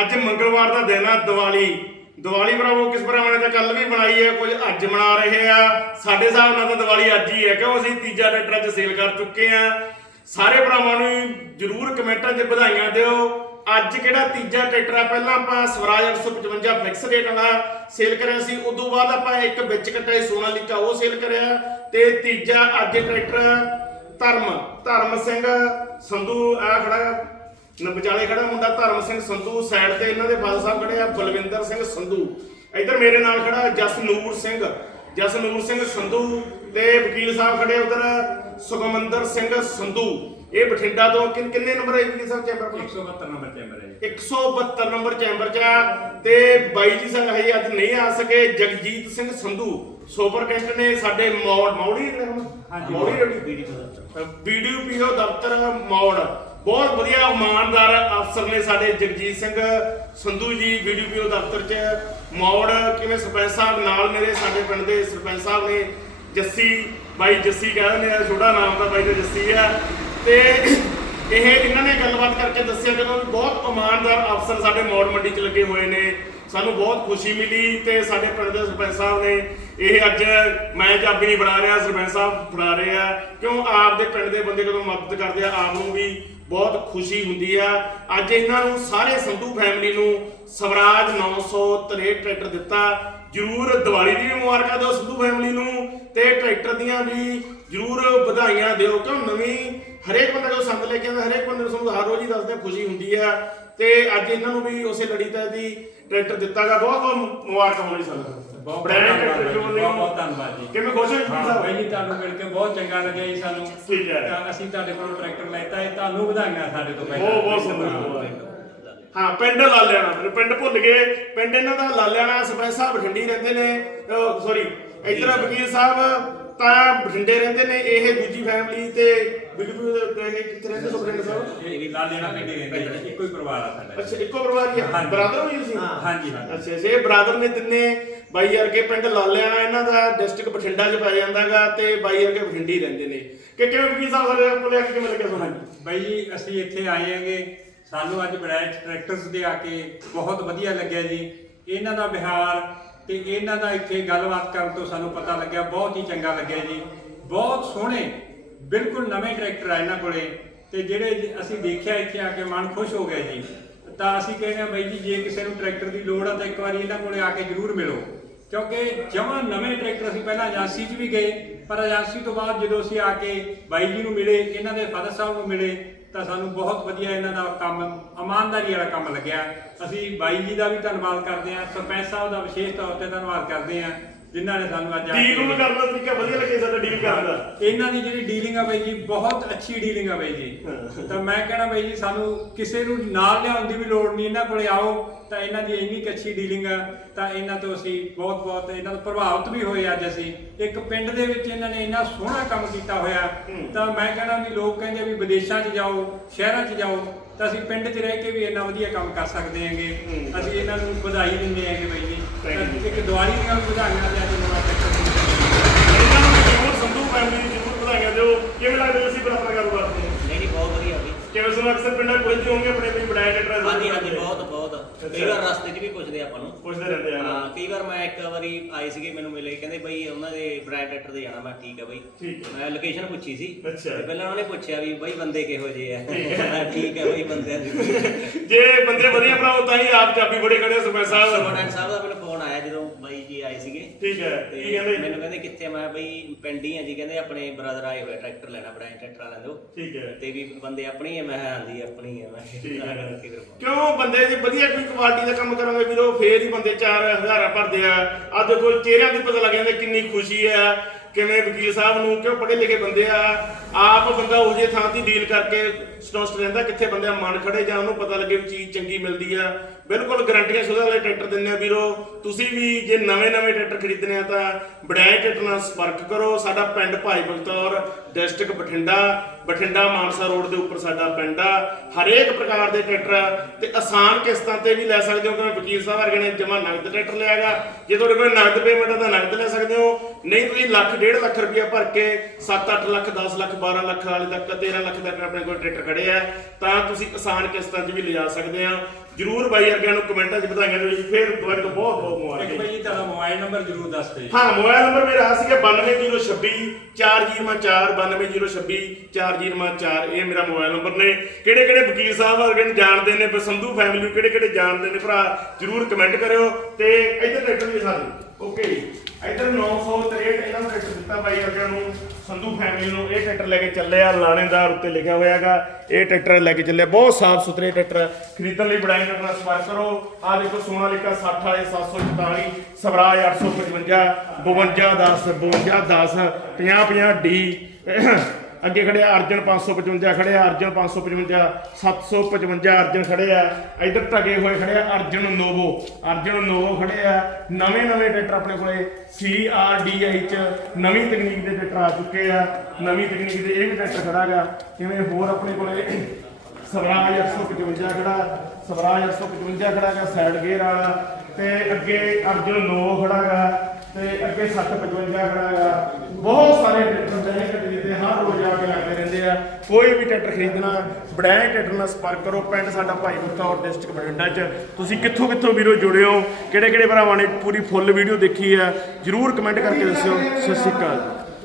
ਅੱਜ ਮੰਗਲਵਾਰ ਦਾ ਦਿਨ ਆ, ਦੀਵਾਲੀ। ਦੀਵਾਲੀ ਭਰਾਵੋ, ਕਿਸ ਭਰਾਵਾਂ ਨੇ ਤਾਂ ਕੱਲ ਵੀ ਬਣਾਈ ਹੈ ਕੁਝ ਅੱਜ ਮਨਾ ਰਹੇ ਆ। ਸਾਡੇ ਹਿਸਾਬ ਨਾਲ ਤਾਂ ਦੀਵਾਲੀ ਅੱਜ ਹੀ ਹੈ, ਕਿਉਂ ਅਸੀਂ ਤੀਜਾ ਟਰੈਕਟਰ ਅੱਜ ਸੇਲ ਕਰ ਚੁੱਕੇ ਆ। ਸਾਰੇ ਭਰਾਵਾਂ ਨੂੰ ਜਰੂਰ ਕਮੈਂਟਾਂ 'ਚ ਵਧਾਈਆਂ ਦਿਓ। ਅੱਜ ਕਿਹੜਾ ਤੀਜਾ ਟਰੈਕਟਰ ਆ? ਪਹਿਲਾਂ ਆਪਾਂ ਸਵਰਾਜ 855 ਫਿਕਸ ਰੇਟ ਵਾਲਾ ਸੇਲ ਕਰਿਆ ਸੀ, ਉਦੋਂ ਬਾਅਦ ਆਪਾਂ ਇੱਕ ਵਿੱਚ ਕੱਟਿਆ ਸੋਨਾ ਸੋਨਾਲੀਕਾ ਉਹ ਸੇਲ ਕਰਿਆ। ਤੇ ਤੀਜਾ ਅੱਜ ਟਰੈਕਟਰ ਧਰਮ ਧਰਮ ਸਿੰਘ, ਸੰਧੂ ਆ ਖੜਾ। ਵਿਚਾਲੇ ਖੜਾ ਮੁੰਡਾ ਧਰਮ ਸਿੰਘ ਸੰਧੂ ਸਾਈਡ ਤੇ ਇਹਨਾਂ ਦੇ ਫਾਦਰ ਸਾਹਿਬ ਖੜੇ ਆ ਬਲਵਿੰਦਰ ਸਿੰਘ ਸੰਧੂ। ਇੱਧਰ ਮੇਰੇ ਨਾਲ ਖੜਾ ਜਸਨੂਰ ਸਿੰਘ। ਜਸਨੂਰ ਸਿੰਘ ਸੰਧੂ ਤੇ ਵਕੀਲ ਸਾਹਿਬ ਖੜੇ ਉਧਰ ਸੁਖਮੰਦਰ ਸਿੰਘ ਸੰਧੂ। ਇਹ ਬਠਿੰਡਾ ਤੋਂ ਕਿੰਨ ਕਿੰਨੇ ਨੰਬਰ ਹੈ ਵਕੀਲ ਸਾਹਿਬ ਚੈਂਬਰ ਕੋਲ? 172 ਨੰਬਰ ਚੈਂਬਰ ਹੈ ਜੀ। 172 ਨੰਬਰ ਚੈਂਬਰ 'ਚ ਆ ਤੇ ਬਾਈ ਜੀ ਸੰਗ ਹਜੇ ਅੱਜ ਨਹੀਂ ਆ ਸਕੇ ਜਗਜੀਤ ਸਿੰਘ ਸੰਧੂ। ਸੁਪਰਡੈਂਟ ਨੇ ਸਾਡੇ ਮੌੜ ਮੌੜੀ ਨੇ ਹੁਣ? ਮੌੜੀ ਰੋਡੀ? ਬੀਡੀਪੀਓ ਦਫ਼ਤਰ ਮੌੜ। ਬਹੁਤ ਵਧੀਆ ਇਮਾਨਦਾਰ ਅਫਸਰ ਨੇ ਸਾਡੇ ਜਗਜੀਤ ਸਿੰਘ ਸੰਧੂ ਜੀ ਬੀਡੀਪੀਓ ਦਫ਼ਤਰ 'ਚ। ਮੌੜ ਕਿਵੇਂ ਸਰਪੰਚ ਸਾਹਿਬ ਨਾਲ ਮੇਰੇ ਸਾਡੇ ਪਿੰਡ ਦੇ ਸਰਪੰਚ ਸਾਹਿਬ ਨੇ, ਜੱਸੀ, ਬਾਈ ਜੱਸੀ ਕਹਿ ਦਿੰਦੇ ਛੋਟਾ ਨਾਮ ਦਾ ਬਾਈ ਦਾ ਜੱਸੀ ਆ। ਤੇ ਇਹ ਇਹਨਾਂ ਨੇ ਗੱਲਬਾਤ ਕਰਕੇ ਦੱਸਿਆ ਜਦੋਂ ਬਹੁਤ ਇਮਾਨਦਾਰ ਅਫਸਰ ਸਾਡੇ ਮੌੜ ਮੰਡੀ 'ਚ ਲੱਗੇ ਹੋਏ ਨੇ। ਸਾਨੂੰ ਬਹੁਤ ਖੁਸ਼ੀ ਮਿਲੀ ਤੇ ਸਾਡੇ ਪਿੰਡ ਦੇ ਸਰਪੰਚ ਸਾਹਿਬ ਨੇ ਇਹ ਅੱਜ ਮੈਂ ਚਾਬੀ ਨਹੀਂ ਬਣਾ ਰਿਹਾ, ਸਰਪੰਚ ਸਾਹਿਬ ਫੜਾ ਰਹੇ ਆ। ਕਿਉਂ? ਆਪ ਦੇ ਪਿੰਡ ਦੇ ਬੰਦੇ ਜਦੋਂ ਮਦਦ ਕਰਦੇ ਆ, ਆਪ ਨੂੰ ਵੀ ਬਹੁਤ ਖੁਸ਼ੀ ਹੁੰਦੀ ਆ। ਅੱਜ ਇਹਨਾਂ ਨੂੰ ਸਾਰੇ ਸੰਧੂ ਫੈਮਿਲੀ ਨੂੰ ਸਵਰਾਜ 963 ਟਰੈਕਟਰ ਦਿੱਤਾ। ਜਰੂਰ ਦੀਵਾਲੀ ਦੀ ਵੀ ਮੁਬਾਰਕਾਂ ਦਿਓ ਸੰਧੂ ਫੈਮਿਲੀ ਨੂੰ ਤੇ ਟਰੈਕਟਰ ਦੀਆਂ ਵੀ ਜਰੂਰ ਵਧਾਈਆਂ ਦਿਓ। ਕਿਉਂ ਨਵੀਂ ਹਰੇਕ ਬੰਦਾ ਜਦੋਂ ਸੰਦ ਲੈ ਕੇ ਆਉਂਦਾ ਹਰੇਕ ਬੰਦੇ ਨੂੰ ਸਾਨੂੰ ਹਰ ਰੋਜ਼ ਹੀ ਦੱਸਦੇ ਆ, ਖੁਸ਼ੀ ਹੁੰਦੀ ਆ ਤੇ ਅੱਜ ਇਹਨਾਂ ਨੂੰ ਵੀ ਉਸੇ ਲੜੀ ਤੇ ਦੀ ਟਰੈਕਟਰ ਦਿੱਤਾਗਾ ਬਹੁਤ ਬਹੁਤ ਮੁਬਾਰਕਾਂ ਹੋਣੀ ਸਾਨੂੰ ਬਹੁਤ ਬ੍ਰਾਂਡ ਬਹੁਤ ਧੰਨਵਾਦ ਜੀ, ਬਹੁਤ ਬਹੁਤ ਧੰਨਵਾਦ ਜੀ। ਕਿਵੇਂ ਖੁਸ਼ ਹੋ ਜੀ ਹਾਂ ਸਾਹਿਬ ਬਾਈ ਜੀ ਤੁਹਾਨੂੰ ਮਿਲ ਕੇ ਬਹੁਤ ਚੰਗਾ ਲੱਗਿਆ ਜੀ ਸਾਨੂੰ। ਠੀਕ ਹੈ। ਤਾਂ ਅਸੀਂ ਤੁਹਾਡੇ ਕੋਲੋਂ ਟਰੈਕਟਰ ਲੈਤਾ ਹੈ ਤੁਹਾਨੂੰ ਵਧਾਈਆਂ ਸਾਡੇ ਤੋਂ ਪਹਿਲਾਂ। ਬਹੁਤ ਬਹੁਤ ਸੁੰਦਰ ਹਾਂ ਪਿੰਡ ਲਾਲਿਆਣਾ ਮੈਨੂੰ ਪਿੰਡ ਭੁੱਲ ਗਏ। ਪਿੰਡ ਇਹਨਾਂ ਦਾ ਲਾਲਿਆਣਾ ਸਰਪੰਚ ਸਾਹਿਬ ਬਠਿੰਡੀ ਰਹਿੰਦੇ ਨੇ। ਸੌਰੀ ਇੱਧਰ ਵਕੀਲ ਸਾਹਿਬ ਤਾਂ ਬਠਿੰਡੇ ਰਹਿੰਦੇ ਨੇ। ਇਹ ਦੂਜੀ ਫੈਮਿਲੀ ਤੇ ਬਿਲਕੁਲ ਇਹ ਕਿੱਥੇ ਰਹਿੰਦੇ ਸੁਪਰਡੈਂਟ ਸਾਹਿਬ ਇਹ ਲਾਲ ਲੈਣਾ ਪਿੰਡ ਹੀ ਰਹਿੰਦੇ ਇੱਕੋ ਹੀ ਪਰਿਵਾਰ ਆ ਸਾਡਾ। ਅੱਛਾ ਇੱਕੋ ਪਰਿਵਾਰ ਹੀ ਆ? ਹਾਂਜੀ। ਬਰਾਦਰ ਹੋ ਜੀ ਤੁਸੀਂ ਹਾਂਜੀ ਹਾਂਜੀ। ਅੱਛਾ ਅੱਛਾ ਇਹ ਬਰਾਦਰ ਨੇ ਤਿੰਨੇ ਬਾਈ ਵਰਗੇ ਪਿੰਡ ਲਾਲਿਆਣਾ ਇਹਨਾਂ ਦਾ ਡਿਸਟ੍ਰਿਕਟ ਬਠਿੰਡਾ 'ਚ ਪੈ ਜਾਂਦਾਗਾ ਤੇ ਬਾਈ ਵਰਗੇ ਬਠਿੰਡੀ ਰਹਿੰਦੇ ਨੇ। ਕਿ ਕਿਵੇਂ ਵਕੀਲ ਸਾਹਿਬ ਸਾਡੇ ਕੋਲ ਆ ਕੇ ਕਿਵੇਂ ਲੱਗਿਆ ਤੁਹਾਨੂੰ? ਬਾਈ ਜੀ ਅਸੀਂ ਇੱਥੇ ਆਏ ਹਾਂਗੇ। ਸਾਨੂੰ ਅੱਜ ਬੜੈਚ ਟਰੈਕਟਰਸ ਦੇ ਆ ਕੇ ਬਹੁਤ ਵਧੀਆ ਲੱਗਿਆ ਜੀ। ਇਹਨਾਂ ਦਾ ਵਿਹਾਰ ਤੇ ਇਹਨਾਂ ਦਾ ਇੱਥੇ ਗੱਲਬਾਤ ਕਰਨ ਤੋਂ ਸਾਨੂੰ ਪਤਾ ਲੱਗਿਆ ਬਹੁਤ ਹੀ ਚੰਗਾ ਲੱਗਿਆ ਜੀ। ਬਹੁਤ ਸੋਹਣੇ ਬਿਲਕੁਲ ਨਵੇਂ ਟਰੈਕਟਰ ਆ ਇਹਨਾਂ ਕੋਲੇ ਤੇ ਜਿਹੜੇ ਅਸੀਂ ਦੇਖਿਆ ਇੱਥੇ ਆ ਕੇ ਮਨ ਖੁਸ਼ ਹੋ ਗਿਆ ਜੀ। ਤਾਂ ਅਸੀਂ ਕਹਿੰਦੇ ਆ ਬਾਈ ਜੀ, ਜੇ ਕਿਸੇ ਨੂੰ ਟਰੈਕਟਰ ਦੀ ਲੋੜ ਆ ਤਾਂ ਇੱਕ ਵਾਰੀ ਇਹਨਾਂ ਕੋਲੇ ਆ ਕੇ ਜ਼ਰੂਰ ਮਿਲੋ। ਕਿਉਂਕਿ ਜਮਾਂ ਨਵੇਂ ਟਰੈਕਟਰ ਅਸੀਂ ਪਹਿਲਾਂ ਏਜੰਸੀ 'ਚ ਵੀ ਗਏ, ਪਰ ਏਜੰਸੀ ਤੋਂ ਬਾਅਦ ਜਦੋਂ ਅਸੀਂ ਆ ਕੇ ਬਾਈ ਜੀ ਨੂੰ ਮਿਲੇ, ਇਹਨਾਂ ਦੇ ਫਾਦਰ ਸਾਹਿਬ ਨੂੰ ਮਿਲੇ, ਤਾਂ ਸਾਨੂੰ ਬਹੁਤ ਵਧੀਆ ਇਹਨਾਂ ਦਾ ਕੰਮ, ਇਮਾਨਦਾਰੀ ਵਾਲਾ ਕੰਮ ਲੱਗਿਆ। ਅਸੀਂ ਬਾਈ ਜੀ ਦਾ ਵੀ ਧੰਨਵਾਦ ਕਰਦੇ ਹਾਂ, ਸਰਪੰਚ ਸਾਹਿਬ ਦਾ ਵਿਸ਼ੇਸ਼ ਤੌਰ ਤੇ ਧੰਨਵਾਦ ਕਰਦੇ ਹਾਂ। ਜਿਨ੍ਹਾਂ ਨੇ ਸਾਨੂੰ ਅੱਜ ਆ ਡੀਲ ਨੂੰ ਕਰਨ ਦਾ ਤਰੀਕਾ ਵਧੀਆ ਲੱਗਿਆ ਸਾਡਾ ਡੀਲ ਕਰਨ ਦਾ। ਇਹਨਾਂ ਦੀ ਜਿਹੜੀ ਡੀਲਿੰਗ ਆ ਬਾਈ ਜੀ ਬਹੁਤ ਅੱਛੀ ਡੀਲਿੰਗ ਆ ਬਾਈ ਜੀ। ਤਾਂ ਮੈਂ ਕਹਿਣਾ ਬਾਈ ਜੀ ਸਾਨੂੰ ਕਿਸੇ ਨੂੰ ਨਾਲ ਲਿਆਉਣ ਦੀ ਵੀ ਲੋੜ ਨਹੀਂ ਇਹਨਾਂ ਕੋਲੇ ਆਓ ਤਾਂ ਇਹਨਾਂ ਦੀ ਇੰਨੀ ਕੁ ਅੱਛੀ ਡੀਲਿੰਗ ਆ ਤਾਂ ਇਹਨਾਂ ਤੋਂ ਅਸੀਂ ਬਹੁਤ ਬਹੁਤ ਇਹਨਾਂ ਤੋਂ ਪ੍ਰਭਾਵਿਤ ਵੀ ਹੋਏ ਅੱਜ ਅਸੀਂ। ਇੱਕ ਪਿੰਡ ਦੇ ਵਿੱਚ ਇਹਨਾਂ ਨੇ ਇੰਨਾ ਸੋਹਣਾ ਕੰਮ ਕੀਤਾ ਹੋਇਆ ਤਾਂ ਮੈਂ ਕਹਿਣਾ ਵੀ ਲੋਕ ਕਹਿੰਦੇ ਵੀ ਵਿਦੇਸ਼ਾਂ 'ਚ ਜਾਓ ਸ਼ਹਿਰਾਂ 'ਚ ਜਾਓ ਤਾਂ ਅਸੀਂ ਪਿੰਡ 'ਚ ਰਹਿ ਕੇ ਵੀ ਇੰਨਾ ਵਧੀਆ ਕੰਮ ਕਰ ਸਕਦੇ ਹਾਂਗੇ। ਅਸੀਂ ਇਹਨਾਂ ਨੂੰ ਵਧਾਈ ਦਿੰਦੇ ਹਾਂਗੇ ਬਾਈ ਜੀ। ਇੱਕ ਦੀਵਾਲੀ ਦੀਆਂ ਵੀ ਵਧਾਈਆਂ ਦੇ ਅੱਜ ਨਵਾਂ ਟਰੈਕਟਰ ਇਹਨਾਂ ਨੂੰ ਜਰੂਰ ਸੰਧੂ ਫੈਮਿਲੀ ਨੂੰ ਜਰੂਰ ਵਧਾਈਆਂ ਦਿਓ। ਕਿਵੇਂ ਲੱਗਦਾ ਤੁਸੀਂ ਆਪਣਾ ਕਾਰੋਬਾਰ ਤੇ ਨਹੀਂ ਨਹੀਂ ਬਹੁਤ ਵਧੀਆ ਹੋਗੀ ਕਿਵੇਂ ਸਾਨੂੰ ਅਕਸਰ ਪਿੰਡਾਂ ਪੁੱਛਦੇ ਹੋਣਗੇ ਆਪਣੇ ਵੀ ਬੜਾਇਆ ਟਰੈਕਟਰ ਹਾਂਜੀ ਹਾਂਜੀ ਬਹੁਤ ਬਹੁਤ। ਕਈ ਵਾਰ ਰਸਤੇ 'ਚ ਵੀ ਪੁੱਛਦੇ ਆਪਾਂ ਨੂੰ। ਪੁੱਛਦੇ ਰਹਿੰਦੇ ਆ ਹਾਂ। ਕਈ ਵਾਰ ਮੈਂ ਇੱਕ ਵਾਰੀ ਆਏ ਸੀਗੇ ਮੈਨੂੰ ਮਿਲੇ ਕਹਿੰਦੇ ਬਈ ਉਹਨਾਂ ਦੇ ਬ੍ਰਾਂਡ ਟਰੈਕਟਰ ਤੇ ਜਾਣਾ। ਮੈਂ ਠੀਕ ਹੈ ਬਈ। ਮੈਂ ਲੋਕੇਸ਼ਨ ਪੁੱਛੀ ਸੀ। ਪਹਿਲਾਂ ਉਹਨੇ ਪੁੱਛਿਆ ਵੀ ਬਈ ਬੰਦੇ ਕਿਹੋ ਜਿਹੇ ਆ। ਮੈਂ ਠੀਕ ਹੈ ਬਈ ਬੰਦਿਆਂ ਦੀ। ਜੇ ਬੰਦੇ ਵਧੀਆ ਭਰਾਓ ਤਾਂ ਹੀ ਆਪ ਚਾਬੀ ਬੜੇ ਖੜੇ ਸਰਪੰਚ ਸਾਹਿਬ। ਸਰਵਣ ਸਾਹਿਬ ਦਾ ਮੈਨੂੰ ਫੋਨ ਆਇਆ ਜਦੋਂ ਬਾਈ ਜੀ ਆਏ ਸੀਗੇ। ਠੀਕ ਹੈ ਤੇ ਕੀ ਕਹਿੰਦੇ ਮੈਨੂੰ ਕਹਿੰਦੇ ਕਿੱਥੇ ਮੈਂ ਬਈ ਪਿੰਡ ਹੀ ਆ ਜੀ ਕਹਿੰਦੇ ਆਪਣੇ ਬ੍ਰਦਰ ਆਏ ਹੋਏ ਟਰੈਕਟਰ ਲੈਣਾ ਬ੍ਰਾਂਡ ਟਰੈਕਟਰ ਵਾਲਿਆਂ ਤੋਂ ਠੀਕ ਹੈ। ਤੇ ਵੀ ਬੰਦੇ ਆਪਣੀ ਹੀ ਆ ਮੈਂ ਹਾਂਜੀ ਆਪਣੀ ਆ ਮੈਂ ਕਿਉਂ ਬੰਦੇ ਜੇ ਵਧੀਆ ਕੋਈ ਕੁਆਲਿਟੀ ਦਾ ਕੰਮ ਕਰਾਂਗੇ ਵੀਰੋ ਫੇਰ ਹੀ ਬੰਦੇ 4000 ਭਰਦੇ ਆ। ਆ ਦੇਖੋ ਚਿਹਰਿਆਂ ਤੇ ਪਤਾ ਲੱਗ ਜਾਂਦਾ ਕਿੰਨੀ ਖੁਸ਼ੀ ਆ। ਕਿਵੇਂ ਵਕੀਲ ਸਾਹਿਬ ਨੂੰ ਕਿਉਂ ਪੜ੍ਹੇ ਲਿਖੇ ਬੰਦੇ ਆ? ਆਪ ਬੰਦਾ ਉਹ ਜੇ ਥਾਂ ਦੀ ਡੀਲ ਕਰਕੇ ਸਟੋਸਟ ਰਹਿੰਦਾ ਕਿੱਥੇ ਬੰਦੇ ਮਨ ਖੜੇ ਜਾਂ ਉਹਨੂੰ ਪਤਾ ਲੱਗੇ ਵੀ ਚੀਜ਼ ਚੰਗੀ ਮਿਲਦੀ ਆ। ਬਿਲਕੁਲ ਗਾਰੰਟੀਆਂ ਸੁਧਾ ਵਾਲੇ ਟਰੈਕਟਰ ਦਿੰਦੇ ਆ ਵੀਰੋ। ਤੁਸੀਂ ਵੀ ਜੇ ਨਵੇਂ ਨਵੇਂ ਟਰੈਕਟਰ ਖਰੀਦਣੇ ਆ ਤਾਂ ਬੜਾਏ ਟਰੈਕਟਰ ਨਾਲ ਸੰਪਰਕ ਕਰੋ। ਸਾਡਾ ਪਿੰਡ ਭਾਈ ਬਖਤੌਰ ਡਿਸਟ੍ਰਿਕਟ ਬਠਿੰਡਾ ਬਠਿੰਡਾ ਮਾਨਸਾ ਰੋਡ ਦੇ ਉੱਪਰ ਸਾਡਾ ਪਿੰਡ ਆ। ਹਰੇਕ ਪ੍ਰਕਾਰ ਦੇ ਟਰੈਕਟਰ ਆ ਤੇ ਆਸਾਨ ਕਿਸ਼ਤਾਂ ਤੇ ਵੀ ਲੈ ਸਕਦੇ ਹੋ, ਕਿਉਂਕਿ ਵਕੀਲ ਸਾਹਿਬ ਵਰਗੇ ਨੇ ਜਮਾ ਨਗਦ ਟਰੈਕਟਰ ਲਿਆਗਾ ਜੇ ਤੁਹਾਡੇ ਕੋਲ ਨਗਦ ਪੇਮੈਂਟ ਆ ਤਾਂ ਨਗਦ ਲੈ ਸਕਦੇ ਹੋ। ਨਹੀਂ ਤੁਸੀਂ ਲੱਖ ਡੇਢ ਲੱਖ ਰੁਪਇਆ ਭਰ ਕੇ 7-8 ਲੱਖ 10 ਲੱਖ 12 ਲੱਖ ਵਾਲੇ ਤੱਕ 13 ਲੱਖ ਤੱਕ ਆਪਣੇ ਕੋਲ ਟਰੈਕਟਰ ਖੜੇ ਆ ਤਾਂ ਤੁਸੀਂ ਆਸਾਨ ਕਿਸ਼ਤਾਂ 'ਚ ਵੀ ਲਿਜਾ ਸਕਦੇ ਆ। ਜਰੂਰ ਬਾਈ ਵਰਗਿਆਂ ਨੂੰ ਕਮੈਂਟਾਂ 'ਚ ਵਧਾਈਆਂ ਦਿਓ ਜੀ ਫਿਰ ਦੁਬਾਰਾ ਤੋਂ ਬਹੁਤ ਬਹੁਤ ਮੁਬਾਰਕ ਇੱਕ ਭਾਈ ਤੁਹਾਡਾ ਮੋਬਾਈਲ ਨੰਬਰ ਜ਼ਰੂਰ ਦੱਸ ਦਿਓ ਹਾਂ ਮੋਬਾਈਲ ਨੰਬਰ ਮੇਰਾ ਸੀਗਾ 92026 404 92026 404 ਇਹ ਮੇਰਾ ਮੋਬਾਈਲ ਨੰਬਰ ਨੇ। ਕਿਹੜੇ ਕਿਹੜੇ ਵਕੀਲ ਸਾਹਿਬ ਵਰਗੇ ਨੂੰ ਜਾਣਦੇ ਨੇ ਬਸੰਧੂ ਫੈਮਿਲੀ ਨੂੰ ਕਿਹੜੇ ਕਿਹੜੇ ਜਾਣਦੇ ਨੇ ਭਰਾ ਜਰੂਰ ਕਮੈਂਟ ਕਰਿਓ ਤੇ ਇੱਧਰ ਟਰੈਕਟਰ ਵੀ ਦਿਖਾ ਦਿਓ। ਓਕੇ ਇੱਧਰ 963 ਇਹਨਾਂ ਨੂੰ ਟਰੈਕਟਰ ਦਿੱਤਾ ਬਾਈ ਵਰਗਿਆਂ ਨੂੰ, ਸੰਧੂ ਫੈਮਿਲੀ ਨੂੰ। ਇਹ ਟਰੈਕਟਰ ਲੈ ਕੇ ਚੱਲੇ ਆ ਲਾਣੇਦਾਰ ਉੱਤੇ ਲਿਖਿਆ ਹੋਇਆ ਹੈਗਾ। ਇਹ ਟਰੈਕਟਰ ਲੈ ਕੇ ਚੱਲੇ ਬਹੁਤ ਸਾਫ਼ ਸੁਥਰੇ ਟਰੈਕਟਰ ਖਰੀਦਣ ਲਈ ਬੜਾਈ ਨਾਲ ਸੰਪਰਕ ਕਰੋ। ਆ ਦੇਖੋ ਸੋਨਾਲੀਕਾ 60 ਵਾਲੇ 744 ਸਵਰਾਜ 855 52 10 52 10 50 50 ਡੀ ਅੱਗੇ ਖੜੇ ਆ, ਅਰਜਨ 555 ਖੜੇ ਆ, ਅਰਜਨ 555 755 ਅਰਜਨ ਖੜੇ ਆ। ਇਧਰ ਟਗੇ ਹੋਏ ਖੜੇ ਆ, ਅਰਜਨ ਨੋਵੋ। ਅਰਜਨ ਨੋਵੋ ਖੜੇ ਆ। ਨਵੇਂ ਨਵੇਂ ਟਰੈਕਟਰ ਆਪਣੇ ਕੋਲੇ CRDI ਚ ਨਵੀਂ ਤਕਨੀਕ ਦੇ ਟਰੈਕਟਰ ਆ ਚੁੱਕੇ ਆ। ਨਵੀਂ ਤਕਨੀਕ ਦੇ ਇਹ ਵੀ ਟਰੈਕਟਰ ਖੜਾ ਗਾ। ਕਿਵੇਂ ਹੋਰ ਆਪਣੇ ਕੋਲੇ ਸਵਰਾਜ 855 ਖੜਾ, ਸਵਰਾਜ 855 ਖੜਾ ਗਾ ਸਾਈਡ ਗੇਅਰ ਵਾਲਾ। ਤੇ ਅੱਗੇ ਅਰਜਨ 9 ਖੜਾ ਗਾ। ਤੇ ਅੱਗੇ 755 ਖੜਾ ਗਾ ਬਹੁਤ ਸਾਰੇ ਟਰੈਕਟਰ ਨੇ ਖਰੀਦਦੇ ਹਰ ਰੋਜ਼ ਆ ਕੇ ਲੱਗਦੇ ਰਹਿੰਦੇ ਆ। ਕੋਈ ਵੀ ਟਰੈਕਟਰ ਖਰੀਦਣਾ ਬੜੈਂ ਟਰੈਕਟਰ ਨਾਲ ਸੰਪਰਕ ਕਰੋ। ਪਿੰਡ ਸਾਡਾ ਭਾਈ ਗੁਰਤੌਰ ਡਿਸਟ੍ਰਿਕਟ ਬਠਿੰਡਾ ਚ। ਤੁਸੀਂ ਕਿੱਥੋਂ ਕਿੱਥੋਂ ਵੀਰੋ ਜੁੜੇ ਹੋ? ਕਿਹੜੇ ਕਿਹੜੇ ਭਰਾਵਾਂ ਨੇ ਪੂਰੀ ਫੁੱਲ ਵੀਡੀਓ ਦੇਖੀ ਆ? ਜਰੂਰ ਕਮੈਂਟ ਕਰਕੇ ਦੱਸਿਓ। ਸਤਿ ਸ਼੍ਰੀ ਅਕਾਲ।